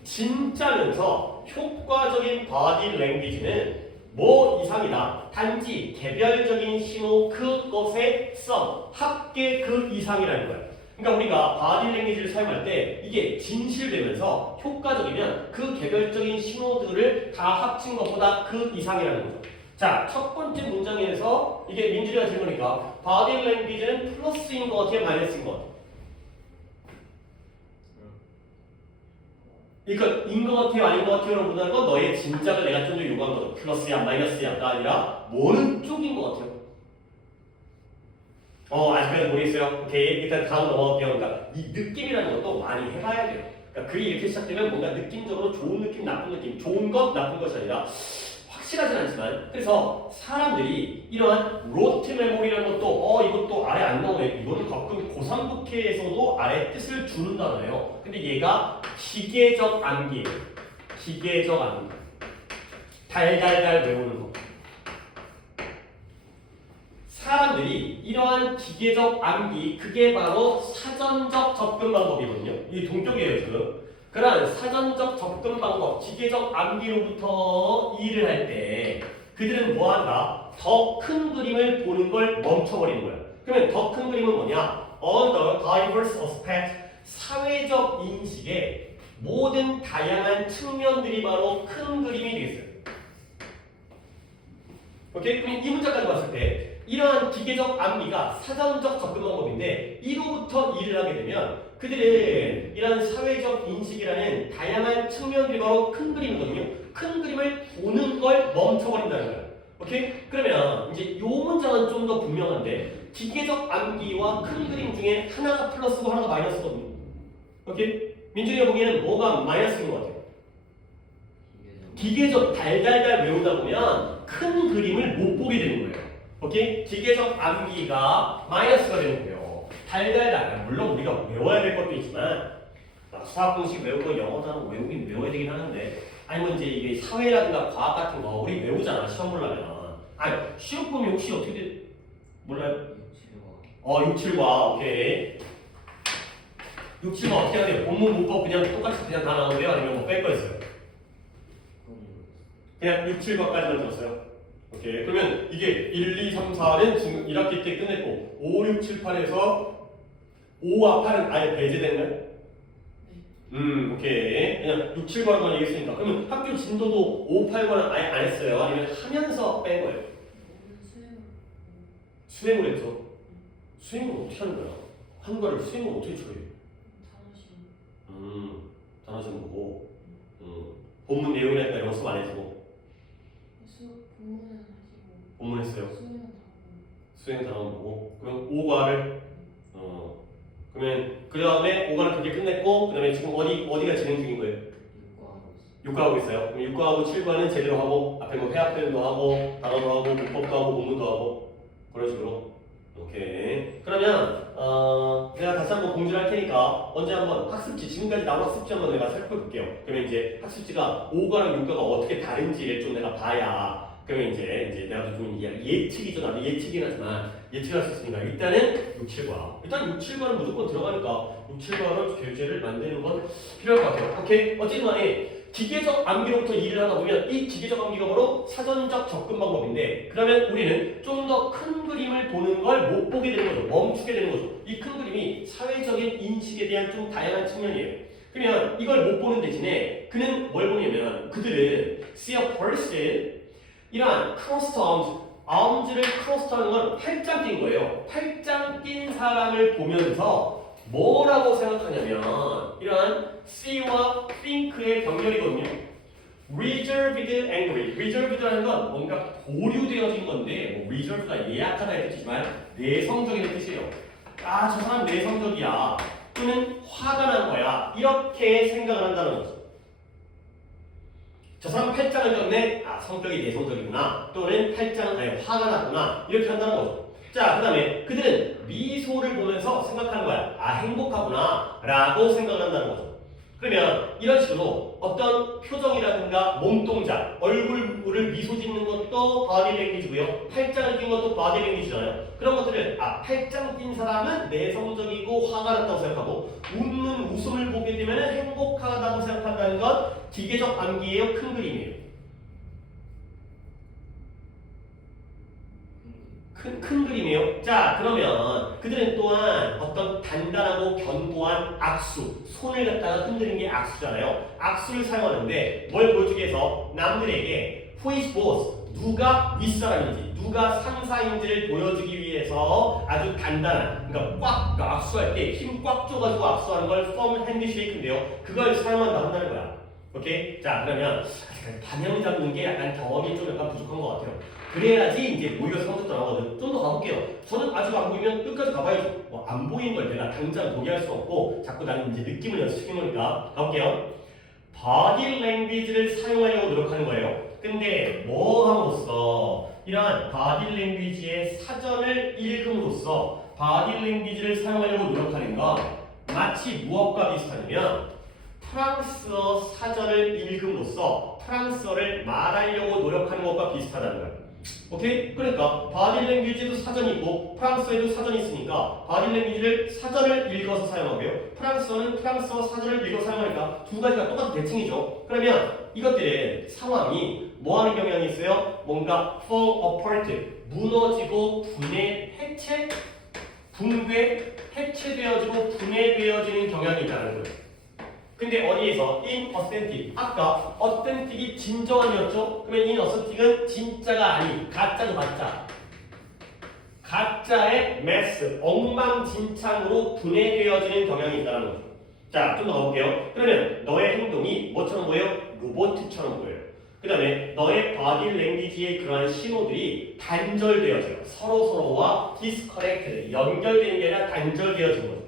진짜면서 효과적인 body language는 뭐 이상이다. 단지 개별적인 신호 그것의 sum 합계 그 이상이라는 거예요. 그러니까 우리가 body language를 사용할 때 이게 진실되면서 효과적이면 그 개별적인 신호들을 다 합친 것보다 그 이상이라는 거죠. 자, 첫 번째 문장에서 이게 민준이가 질문이니까 body language는 플러스인 것 같아요, 마이너스인 것 같아요? 그러니까 인 것 같아요, 아닌 것 같아요라고 보다는 건 너의 짐작을 내가 좀 더 요구한 거죠. 플러스야, 마이너스야가 아니라 뭐는 쪽인 것 같아요? 아직까지 모르겠어요. 오케이, 일단 다음 넘어갈게요. 그러니까 이 느낌이라는 것도 많이 해봐야 돼요. 그러니까 글이 이렇게 시작되면 뭔가 느낌적으로 좋은 느낌, 나쁜 느낌, 좋은 것, 나쁜 것이 아니라 확실하진 않지만 그래서 사람들이 이러한 로트 메모리라는 것도 이것도 아래 안 나오네. 이거는 가끔 고3국회에서도 아래 뜻을 주는 단어예요. 근데 얘가 기계적 암기예요. 기계적 암기. 달달달 외우는 거. 사람들이 이러한 기계적 암기 그게 바로 사전적 접근 방법이거든요. 이게 동격이에요 지금. 그러한 사전적 접근 방법, 기계적 암기로부터 일을 할 때 그들은 뭐한다? 더 큰 그림을 보는 걸 멈춰버리는 거야. 그러면 더 큰 그림은 뭐냐? On the diverse aspect, 사회적 인식의 모든 다양한 측면들이 바로 큰 그림이 되겠어요. 오케이? 그럼 이 문자까지 봤을 때 이러한 기계적 암기가 사전적 접근 방법인데 이로부터 일을 하게 되면 그들은 이런 사회적 인식이라는 다양한 측면들이 바로 큰 그림이거든요. 큰 그림을 보는 걸 멈춰버린다는 거예요. 오케이? 그러면 이제 이 문장은 좀 더 분명한데 기계적 암기와 큰 그림 중에 하나가 플러스고 하나가 마이너스거든요. 오케이? 민준이가 보기에는 뭐가 마이너스인 것 같아요? 기계적 달달달 외우다 보면 큰 그림을 못 보게 되는 거예요. 오케이? 기계적 암기가 마이너스가 되는 거예요. 달달달. 물론 우리가 외워야 될 것도 있지만 수학 공식 외우고 영어 단어 외우긴 외워야 되긴 하는데 아니면 이제 이게 사회라든가 과학 같은 거 우리 외우잖아 시험 보려면. 시험 보면 혹시 어떻게 돼? 몰라요? 6, 7과 오케이. 6, 7과 어떻게 해야 돼요? 본문 문법 그냥 똑같이 그냥 다 나오는데요? 아니면 뭐 뺄 거 있어요? 그냥 6, 7과까지만 들었어요. 오케이. 그러면 이게 1, 2, 3, 4는 지금 1학기 때 끝냈고 5, 6, 7, 8에서 5와 8은 아예 배제됐나요? 오케이. 그냥 6, 7과만 얘기했으니까. 그러면 학교 진도도 5, 8과는 아예 안 했어요? 아니면 하면서 뺀 거예요? 수행을 했죠. 수행을 어떻게 하는 거야? 한과를 수행을 어떻게 처리해? 단어 좀 보고 본문 내용이랄까 이런 거 수업 안 해주고 본문은 하시고 본문 했어요. 수행은 다 수행 단어만 보고 그럼 5과를 그러면 그 다음에 5과를 그렇게 끝냈고 그 다음에 지금 어디가 진행 중인 거예요? 보고 6과 하고 6과 하고 있어요. 있어요. 그럼 6과하고 7과는 제대로 하고 앞에 뭐 회화 표현도 하고 단어도 하고 문법도 하고 본문도 하고 그런 식으로. 오케이. 그러면 내가 다시 한번 공지를 할 테니까 언제 한번 학습지 지금까지 나온 학습지 한번 내가 살펴볼게요. 그러면 이제 학습지가 5과랑 6과가 어떻게 다른지를 좀 내가 봐야 그러면 이제 내가 좀 예측이죠. 나도 예측이긴 하지만 예측할 수 있으니까 일단은 6, 7과 일단 6, 7과는 무조건 들어가니까 6, 7과를 교재를 만드는 건 필요할 것 같아요. 오케이. 어쨌든 간에 기계적 암기로부터 일을 하다 보면 이 기계적 암기가 바로 사전적 접근 방법인데 그러면 우리는 좀 더 큰 그림을 보는 걸 못 보게 되는 거죠. 멈추게 되는 거죠. 이 큰 그림이 사회적인 인식에 대한 좀 다양한 측면이에요. 그러면 이걸 못 보는 대신에 그는 뭘 보냐면 그들은 see a person 이러한 crossed arms를 crossed 하는 건 팔짱 낀 거예요. 팔짱 낀 사람을 보면서 뭐라고 생각하냐면 이러한 see와 think의 병렬이거든요. reserved angry. reserved라는 건 뭔가 보류되어진 건데 뭐 reserved가 예약하다의 뜻이지만 내성적인 뜻이에요. 아, 저 사람 내성적이야. 또는 화가 난 거야. 이렇게 생각을 한다는 거죠. 저 사람 팔짱을 꼈네. 아, 성격이 내성적이구나. 또는 화가 났구나. 이렇게 한다는 거죠. 자, 그 다음에 그들은 미소를 보면서 생각하는 거야. 아, 행복하구나. 라고 생각을 한다는 거죠. 그러면 이런 식으로 어떤 표정이라든가 몸동작, 얼굴을 미소 짓는 것도 바디 랭귀지고요. 팔짱을 낀 것도 바디 랭귀지잖아요. 그런 것들을 팔짱 낀 사람은 내성적이고 화가 났다고 생각하고 웃는 웃음을 보게 되면 행복하다고 생각한다는 건 기계적 암기예요? 큰 그림이에요? 큰 그림이에요. 자, 그러면 그들은 또한 어떤 단단하고 견고한 악수, 손을 갖다가 흔드는 게 악수잖아요. 악수를 사용하는데 뭘 보여주기 위해서 남들에게 who is boss, 누가 윗사람인지, 누가 상사인지를 보여주기 위해서 아주 단단한, 그러니까 악수할 때 힘 꽉 줘가지고 악수하는 걸 firm handshake인데요. 그걸 사용한다 한다는 거야. 오케이? 자, 그러면 방향을 잡는 게 약간 경험이 좀 약간 부족한 것 같아요. 그래야지 이제 모의가 성적도 나오거든. 좀 더 가볼게요. 저는 아직 안 보이면 끝까지 가봐야죠. 뭐 안 보인 걸 내가 당장 동의할 수 없고 자꾸 나는 이제 느낌을 연습시키는 거니까 가볼게요. body language를 사용하려고 노력하는 거예요. 근데 뭐 함으로써 이러한 body language의 사전을 읽음으로써 body language를 사용하려고 노력하는 건 마치 무엇과 비슷하냐면 프랑스어 사전을 읽음으로써 프랑스어를 말하려고 노력하는 것과 비슷하다는 거예요. 오케이? 그러니까 바디 랭귀지도 사전이 있고 프랑스어에도 사전이 있으니까 바디 랭귀지를 사전을 읽어서 사용하고요. 프랑스어는 프랑스어 사전을 읽어서 사용하니까 두 가지가 똑같은 대칭이죠. 그러면 이것들은 상황이 뭐 하는 경향이 있어요? 뭔가 fall apart, 무너지고 해체, 붕괴, 해체되어지고 분해되어지는 경향이 있다는 거예요. 근데 어디에서 inauthentic, 아까 authentic이 진정한이었죠? 그러면 inauthentic은 진짜가 아닌 가짜도 가짜, 가짜의 mess, 엉망진창으로 분해되어지는 경향이 있다는 거죠. 자, 좀 더 가볼게요. 그러면 너의 행동이 뭐처럼 보여요? 로봇처럼 보여요. 그 다음에 너의 바디 랭귀지의 그러한 신호들이 단절되어져요. 서로서로와 disconnected, 연결되는 게 아니라 단절되어지는 거죠.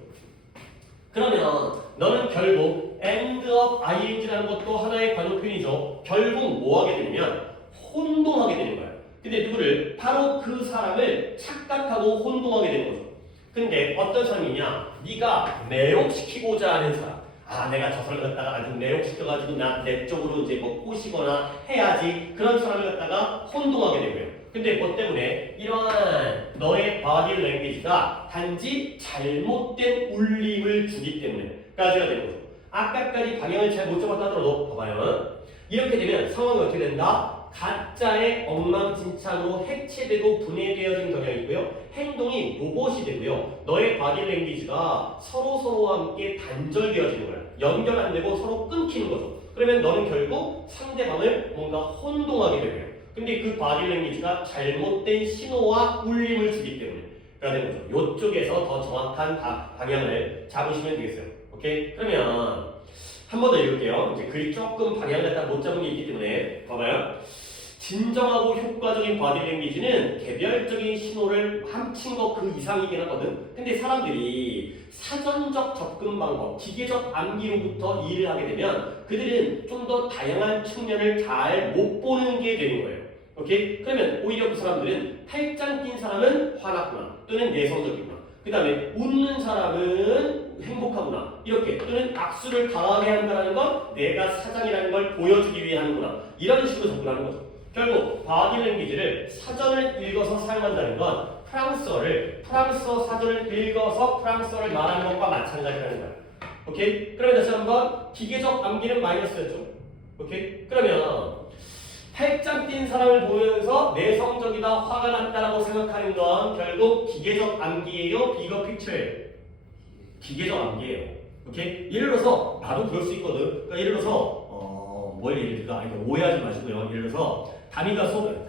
그러면 너는 결국 end of ing라는 것도 하나의 관용 표현이죠. 결국 뭐 하게 되냐면 혼동하게 되는 거예요. 근데 누구를? 바로 그 사람을 착각하고 혼동하게 되는 거죠. 근데 어떤 사람이냐? 네가 매혹시키고자 하는 사람. 아, 내가 저 사람을 갖다가 아주 매혹시켜가지고 내 쪽으로 이제 뭐 꼬시거나 해야지. 그런 사람을 갖다가 혼동하게 되고요. 근데 뭐 때문에? 이러한 너의 바디 랭귀지가 단지 잘못된 울림을 주기 때문에까지가 되는 거죠. 아까까지 방향을 잘 못 잡았다 하더라도 봐봐요. 이렇게 되면 상황이 어떻게 된다? 가짜의 엉망진창으로 해체되고 분해되어진 경향이 있고요. 행동이 로봇이 되고요. 너의 바디 랭귀지가 서로서로와 함께 단절되어지는 거예요. 연결 안 되고 서로 끊기는 거죠. 그러면 너는 결국 상대방을 뭔가 혼동하게 되고요. 근데 그 바디 랭귀지가 잘못된 신호와 울림을 주기 때문에 그래야 되는 거죠. 이쪽에서 더 정확한 방향을 잡으시면 되겠어요. 오케이? 그러면 한 번 더 읽을게요. 이제 글이 조금 방향을 갖다 못 잡은 게 있기 때문에 봐봐요. 진정하고 효과적인 바디랭귀지는 개별적인 신호를 함친 것 그 이상이긴 하거든. 근데 사람들이 사전적 접근 방법, 기계적 암기로부터 일을 하게 되면 그들은 좀 더 다양한 측면을 잘 못 보는 게 되는 거예요. 오케이? 그러면 오히려 그 사람들은 팔짱 낀 사람은 화났구나 또는 내성적이구나. 그 다음에 웃는 사람은 행복하구나 이렇게 또는 악수를 강하게 한다는 건 내가 사장이라는 걸 보여주기 위해 하는구나 이런 식으로 접근하는 거죠. 결국 바디랭귀지를 사전을 읽어서 사용한다는 건 프랑스어 사전을 읽어서 프랑스어를 말하는 것과 마찬가지라는 거야. 오케이? 그러면 다시 한번 기계적 암기는 마이너스였죠. 오케이? 그러면 팔짱 낀 사람을 보면서 내성적이다, 화가 났다라고 생각하는 건 결국 기계적 암기예요, 비거 픽처예요. 기계적 암기예요. 오케이? 예를 들어서 나도 그럴 수 있거든. 그러니까 예를 들어서 뭘 예를 들까? 아니 오해하지 마시고요. 예를 들어서 담이가 수업을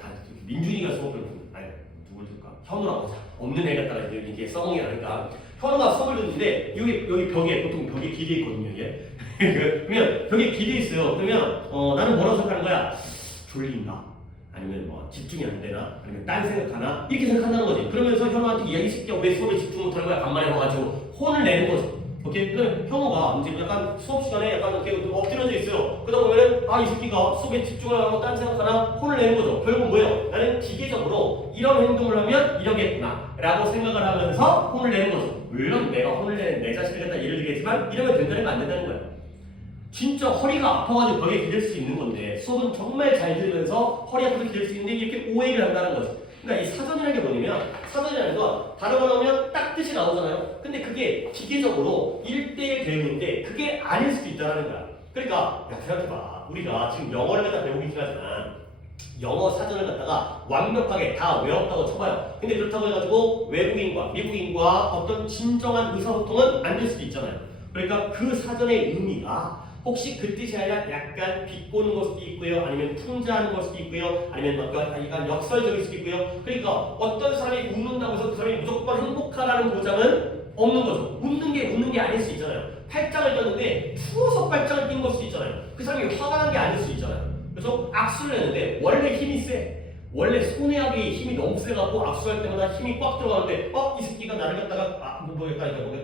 민준이가 수업을 아니 누굴 들까? 현우라고 하자. 없는 애 갖다가 이렇게 써먹이 나니까 현우가 수업을 듣는데 여기 벽에 보통 벽에 기대 있거든요. 이게 그러면 벽에 기대 있어요. 그러면 나는 뭐라고 생각하는 거야? 졸린다. 아니면 뭐 집중이 안 되나? 아니면 딴 생각하나? 이렇게 생각한다는 거지. 그러면서 현우한테 이 새끼야 왜 수업에 집중 못하는 거야? 간만에 와가지고 혼을 내는 거죠. 오케이? 그러면 현우가 이제 약간 수업 시간에 약간 이렇게 엎드려져 있어요. 그러다 보면은 이 새끼가 수업에 집중을 하고 딴 생각하나? 혼을 내는 거죠. 결국 뭐예요? 나는 기계적으로 이런 행동을 하면 이러겠구나 라고 생각을 하면서 혼을 내는 거죠. 물론 내가 혼을 내는 내 자신을 갖다 예를 들겠지만 이러면 된다는 거 안 된다는 거야. 진짜 허리가 아파가지고 벽에 기댈 수 있는 건데 수업은 정말 잘 들으면서 허리 아파서 기댈 수 있는데 이렇게 오해를 한다는 거죠. 그러니까 이 사전이라는 게 뭐냐면 사전이라는 건 단어가 나오면 딱 뜻이 나오잖아요. 근데 그게 기계적으로 1대1 대응인데 그게 아닐 수도 있다는 거야. 그러니까 야 생각해봐. 우리가 지금 영어를 갖다 배우고 있긴 하지만 영어 사전을 갖다가 완벽하게 다 외웠다고 쳐봐요. 근데 그렇다고 해가지고 외국인과 미국인과 어떤 진정한 의사소통은 안 될 수도 있잖아요. 그러니까 그 사전의 의미가 혹시 그 뜻이 아니라 약간 비꼬는 걸 수도 있고요. 아니면 풍자하는 걸 수도 있고요. 아니면 약간 역설적일 수도 있고요. 그러니까 어떤 사람이 웃는다고 해서 그 사람이 무조건 행복하다는 보장은 없는 거죠. 웃는 게 아닐 수 있잖아요. 팔짱을 꼈는데 추워서 팔짱을 낀 걸 수도 있잖아요. 그 사람이 화가 난 게 아닐 수 있잖아요. 그래서 악수를 했는데 원래 힘이 세. 원래 손해하기 힘이 너무 세갖고 악수할 때마다 힘이 꽉 들어가는데 이 새끼가 나를 갖다가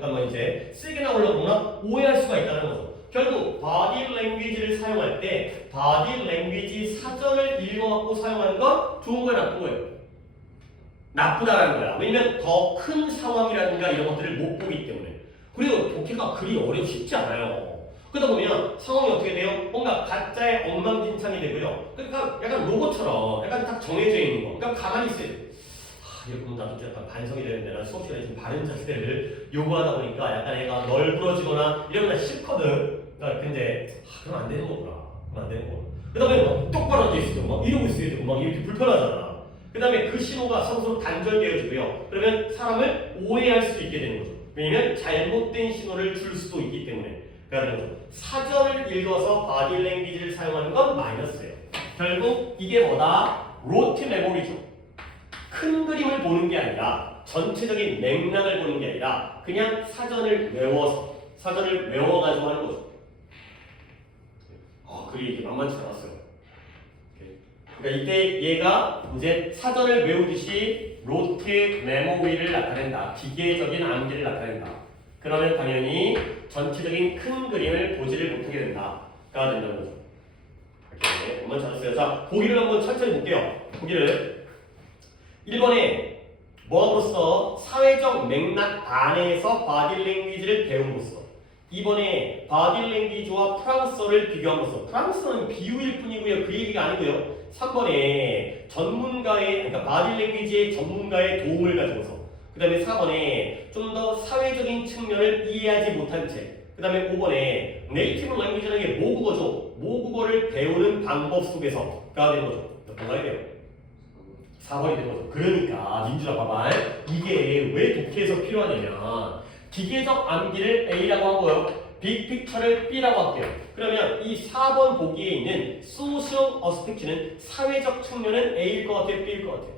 약간 이제 세게 나오려고 그러나 오해할 수가 있다는 거죠. 결국 바디 랭귀지를 사용할 때 바디 랭귀지 사전을 읽어갖고 사용하는 건 좋은 거야 나쁜 거예요? 나쁘다는 거야. 왜냐면 더 큰 상황이라든가 이런 것들을 못 보기 때문에. 그리고 독해가 그리 쉽지 않아요. 그러다 보면 상황이 어떻게 돼요? 뭔가 가짜의 엉망진창이 되고요. 그러니까 약간 로봇처럼 약간 딱 정해져 있는 거. 그러니까 가만히 있어야 돼. 이렇게 보면 나도 좀 약간 반성이 되는데 난 수업 시간에 좀 바른 자세를 요구하다 보니까 약간 애가 널브러지거나 이런 거 싫거든. 근데 그럼 안 되는 거구나. 그럼 안 되는 거구나. 그 다음에 막 똑바로 앉아있어요. 막 이러고 있어야 되고 막 이렇게 불편하잖아. 그 다음에 그 신호가 서로 단절되어지고요. 그러면 사람을 오해할 수 있게 되는 거죠. 왜냐면 잘못된 신호를 줄 수도 있기 때문에. 그러니까 사전을 읽어서 바디 랭귀지를 사용하는 건 마이너스예요. 결국 이게 뭐다? 로트 메모리죠. 큰 그림을 보는 게 아니라 전체적인 맥락을 보는 게 아니라 그냥 사전을 외워가지고 하는 거죠. 그게 이게 만만치 않았어요. 그러니까 이때 얘가 이제 사전을 외우듯이 로트 메모리를 나타낸다. 기계적인 암기를 나타낸다. 그러면 당연히 전체적인 큰 그림을 보지를 못하게 된다가 된다는 거죠. 이렇게 만만치 않았어요. 자, 보기를 한번 천천히 볼게요. 보기를 1번에 뭐로써 사회적 맥락 안에서 바디랭귀지를 배움으로써 2번에 바디랭귀지와 프랑스어를 비교함으로써 프랑스어는 비유일 뿐이고요. 그 얘기가 아니고요. 3번에 그러니까 바디랭귀지의 전문가의 도움을 가지고서 그 다음에 4번에 좀 더 사회적인 측면을 이해하지 못한 채 그 다음에 5번에 네이티브 랭귀지라는 게 모국어죠. 모국어를 배우는 방법 속에서가 되는 거죠. 몇 번 가야 돼요? 4번이 되는 거죠. 그러니까 민준아 봐봐. 이게 왜 독해에서 필요하냐면 기계적 암기를 A라고 하고요. 빅픽처를 B라고 할게요. 그러면 이 4번 보기에 있는 소셜 어스펙트는 사회적 측면은 A일 것 같아요? B일 것 같아요?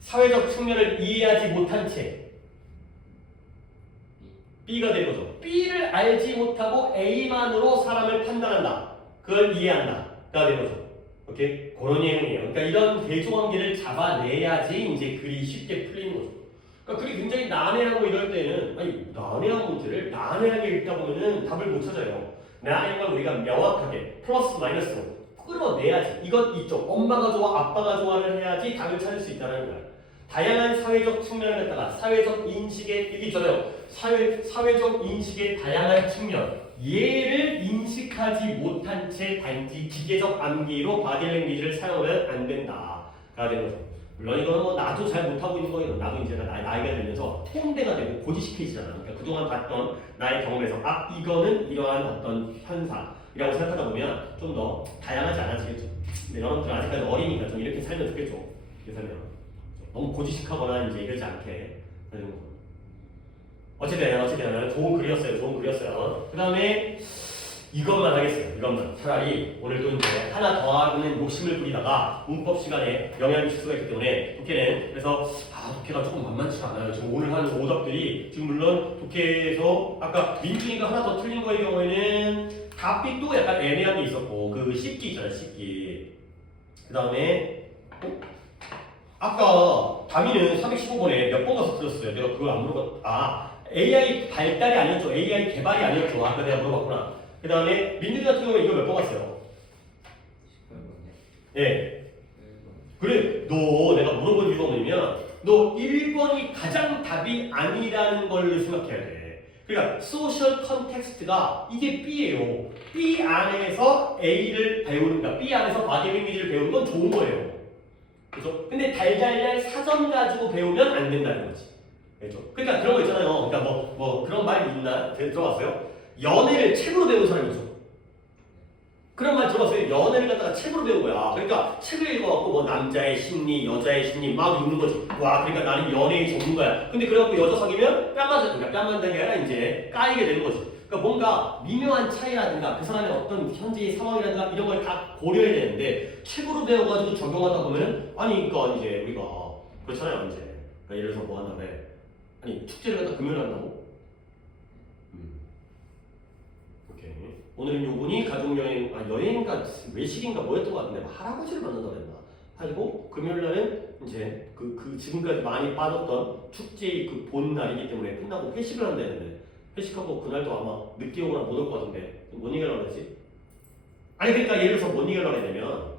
사회적 측면을 이해하지 못한 채 B가 된 거죠. B를 알지 못하고 A만으로 사람을 판단한다. 그걸 이해한다가 된 거죠. 오케이? 그런 내용이에요. 그러니까 이런 대조관계를 잡아내야지 이제 글이 쉽게 풀리는 거죠. 그러니까 글이 굉장히 난해하고 이럴 때는 아니 난해한 문제를 난해하게 읽다 보면은 답을 못 찾아요. 난해한 걸 우리가 명확하게 플러스 마이너스로 끌어내야지. 이것 이쪽 엄마가 좋아 아빠가 좋아를 해야지 답을 찾을 수 있다는 거야. 다양한 사회적 측면을 갖다가 사회적 인식의 이게 있잖아요. 사회적 인식의 다양한 측면 얘를 인식하지 못한 채 단지 기계적 암기로 바디랭귀지를 사용하면 안 된다가 되는 거죠. 물론 이거는 뭐 나도 잘 못하고 있는 거예요. 나도 이제 나이가 들면서 통대가 되고 고지시켜지잖아. 그러니까 그동안 봤던 나의 경험에서 아 이거는 이러한 어떤 현상이라고 생각하다 보면 좀 더 다양하지 않아지겠죠. 근데 여러분들 아직까지 어리니까 좀 이렇게 살면 좋겠죠. 이렇게 살면 너무 고지식하거나 이제 이러지 않게 하는 거. 어쨌든 좋은 글이었어요. 그 다음에 이것만 하겠어요. 이것만. 차라리 오늘도 이제 하나 더 하는 욕심을 부리다가 문법 시간에 영향을 줄 수가 있기 때문에 독해는 그래서 독해가 조금 만만치 않아요. 지금 오늘 하는 오답들이 지금 물론 독해에서 아까 민준이가 하나 더 틀린 거의 경우에는 답이 또 약간 애매한 게 있었고 그 씹기 있잖아요. 씹기. 그 다음에 아까 다미는 315번에 몇 번 가서 틀렸어요. 내가 그걸 안 물어봤. AI 발달이 아니었죠. AI 개발이 아니었죠. 아까 내가 물어봤구나. 그 다음에 민준이 같은 경우에 이거 몇 번 갔어요? 18번이요? 예. 그래, 너 내가 물어본 이유가 뭐냐면 너 1번이 가장 답이 아니라는 걸 생각해야 돼. 그러니까 소셜 컨텍스트가 이게 B예요. B 안에서 A를 배우는 거야. B 안에서 바디랭귀지를 배우는 건 좋은 거예요. 그죠? 근데 달달달 사전 가지고 배우면 안 된다는 거지. 그렇죠? 그러니까 그런 거 있잖아요. 그러니까 뭐 그런 말이 있나 들어봤어요? 연애를 책으로 배운 사람이 있어. 그런 말 들어봤어요. 연애를 갖다가 책으로 배운 거야. 그러니까 책을 읽어갖고 뭐 남자의 심리, 여자의 심리 막 읽는 거지. 와, 그러니까 나는 연애의 전문가야. 근데 그래갖고 여자 사귀면 뺨 맞아준다. 뺨 맞는 게 아니라 이제 까이게 되는 거지. 그러니까 뭔가 미묘한 차이라든가 그 사람의 어떤 현재의 상황이라든가 이런 걸 다 고려해야 되는데 책으로 배워가지고 적용하다 보면은 아니 그러니까 이제 우리가 그렇잖아요. 이제 그러니까 예를 들어서 뭐 한다면 아니 축제를 갖다 금요일에 한다고? 오케이. 오늘은 요분이 가족여행, 여행인가 외식인가 뭐였던 것 같은데 할아버지를 만난다고 했나? 하고 금요일날은 이제 그 지금까지 많이 빠졌던 축제의 그 본 날이기 때문에 끝나고 회식을 한다 했는데 회식하고 그날도 아마 늦게 오거나 못 올 것 같은데 뭔 얘기하려고 했지? 아니 그러니까 예를 들어서 뭔 얘기하려고 했냐면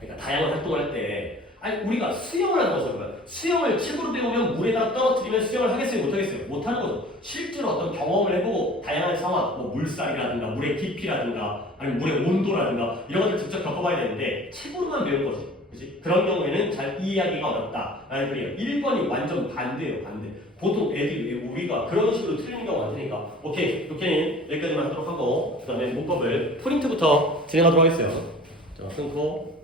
그러니까 다양한 활동을 할 때 아니 우리가 수영을 하는 거죠. 그러니까 수영을 책으로 배우면 물에다 떨어뜨리면 수영을 하겠어요? 못하겠어요? 못하는 거죠. 실제로 어떤 경험을 해보고 다양한 상황, 뭐 물살이라든가 물의 깊이라든가 아니면 물의 온도라든가 이런 것들 직접 겪어봐야 되는데 책으로만 배운 거지. 그치? 그런 경우에는 잘 이해하기가 어렵다. 아니 그래요. 1번이 완전 반대예요. 반대. 보통 애들이 우리가 그런 식으로 틀리는 경우가 많으니까 오케이. 이렇게는 여기까지만 하도록 하고 그 다음에 문법을 프린트부터 진행하도록 하겠어요. 자, 끊고